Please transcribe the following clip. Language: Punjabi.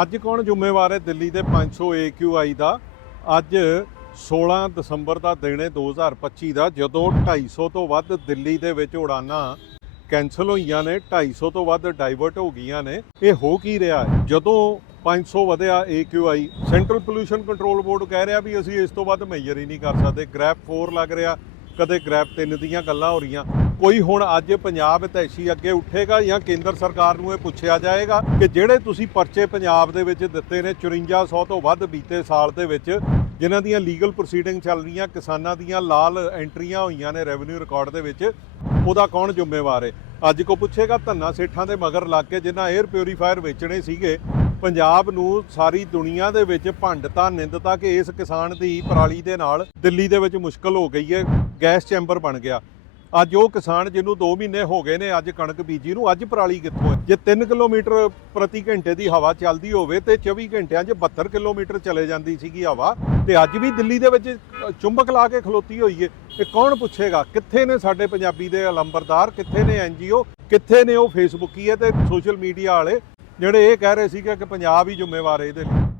ਅੱਜ ਕੌਣ ਜ਼ਿੰਮੇਵਾਰ ਹੈ ਦਿੱਲੀ ਦੇ 500 AQI ਦਾ? ਅੱਜ 16 ਦਸੰਬਰ ਦਾ ਦਿਨ ਹੈ 2025 ਦਾ, ਜਦੋਂ 250 ਤੋਂ ਵੱਧ ਦਿੱਲੀ ਦੇ ਵਿੱਚ ਉਡਾਨਾਂ ਕੈਨਸਲ ਹੋਈਆਂ ਨੇ 250 ਤੋਂ ਵੱਧ ਡਾਈਵਰਟ ਹੋ ਗਈਆਂ ਨੇ। ਇਹ ਹੋ ਕੀ ਰਿਹਾ ਹੈ? ਜਦੋਂ 500 ਵਧਿਆ AQI central pollution control board ਕਹਿ ਰਿਹਾ ਵੀ ਅਸੀਂ ਇਸ ਤੋਂ ਵੱਧ ਮੇਜਰ ਹੀ ਨਹੀਂ ਕਰ ਸਕਦੇ। ਗ੍ਰੈਪ 4 ਲੱਗ ਰਿਹਾ, ਕਦੇ ਗ੍ਰੈਪ 3 ਦੀਆਂ ਗੱਲਾਂ ਹੋ ਰਹੀਆਂ। ਕੋਈ ਹੁਣ ਅੱਜ ਪੰਜਾਬ ਹਿਤੈਸ਼ੀ ਅੱਗੇ ਉੱਠੇਗਾ ਜਾਂ ਕੇਂਦਰ ਸਰਕਾਰ ਨੂੰ ਇਹ ਪੁੱਛਿਆ ਜਾਏਗਾ ਕਿ ਜਿਹੜੇ ਤੁਸੀਂ ਪਰਚੇ ਪੰਜਾਬ ਦੇ ਵਿੱਚ ਦਿੱਤੇ ਨੇ 5400 ਤੋਂ ਵੱਧ ਬੀਤੇ ਸਾਲ ਦੇ ਵਿੱਚ, ਜਿਨ੍ਹਾਂ ਦੀਆਂ ਲੀਗਲ ਪ੍ਰੋਸੀਡਿੰਗ ਚੱਲ ਰਹੀਆਂ, ਕਿਸਾਨਾਂ ਦੀਆਂ ਲਾਲ ਐਂਟਰੀਆਂ ਹੋਈਆਂ ਨੇ ਰੈਵਨਿਊ ਰਿਕਾਰਡ ਦੇ ਵਿੱਚ, ਉਹਦਾ ਕੌਣ ਜ਼ਿੰਮੇਵਾਰ ਹੈ ਅੱਜ ਕੋ ਪੁੱਛੇਗਾ ਧੰਨਾ ਸੇਠਾਂ ਦੇ ਮਗਰ ਲੱਗ ਕੇ, ਜਿਨ੍ਹਾਂ 에ਅਰ ਪਿਉਰੀਫਾਇਰ ਵੇਚਣੇ ਸੀਗੇ, ਪੰਜਾਬ ਨੂੰ ਸਾਰੀ ਦੁਨੀਆ ਦੇ ਵਿੱਚ ਭੰਡਤਾ, ਨਿੰਦਤਾ ਕਿ ਇਸ ਕਿਸਾਨ ਦੀ ਪਰਾਲੀ ਦੇ ਨਾਲ ਦਿੱਲੀ ਦੇ ਵਿੱਚ ਮੁਸ਼ਕਲ ਹੋ ਗਈ ਹੈ ਗੈਸ ਚੈਂਬਰ ਬਣ ਗਿਆ। ਅੱਜ ਉਹ ਕਿਸਾਨ ਜਿਹਨੂੰ 2 ਮਹੀਨੇ ਹੋ ਗਏ ਨੇ ਅੱਜ ਕਣਕ ਬੀਜੀ ਨੂੰ, ਅੱਜ ਪਰਾਲੀ ਕਿੱਥੋਂ ਹੈ? ਜੇ 3 ਕਿਲੋਮੀਟਰ ਪ੍ਰਤੀ ਘੰਟੇ ਦੀ ਹਵਾ ਚੱਲਦੀ ਹੋਵੇ ਤੇ 24 ਘੰਟਿਆਂ 'ਚ 72 ਕਿਲੋਮੀਟਰ ਚਲੇ ਜਾਂਦੀ ਸੀਗੀ ਹਵਾ ਤੇ ਅੱਜ ਵੀ ਦਿੱਲੀ ਦੇ ਵਿੱਚ ਚੁੰਬਕ ਲਾ ਕੇ ਖਲੋਤੀ ਹੋਈ ਹੈ ਇਹ ਕੌਣ ਪੁੱਛੇਗਾ? ਕਿੱਥੇ ਨੇ ਸਾਡੇ ਪੰਜਾਬੀ ਦੇ ਅਲੰਬਰਦਾਰ? ਕਿੱਥੇ ਨੇ ਐਨਜੀਓ ਕਿੱਥੇ ਨੇ ਉਹ ਫੇਸਬੁੱਕੀ ਹੈ ਤੇ ਸੋਸ਼ਲ ਮੀਡੀਆ ਵਾਲੇ ਜਿਹੜੇ ਇਹ ਕਹਿ ਰਹੇ ਸੀਗੇ ਕਿ ਪੰਜਾਬ ਹੀ ਜ਼ਿੰਮੇਵਾਰ ਹੈ ਇਹਦੇ ਲਈ।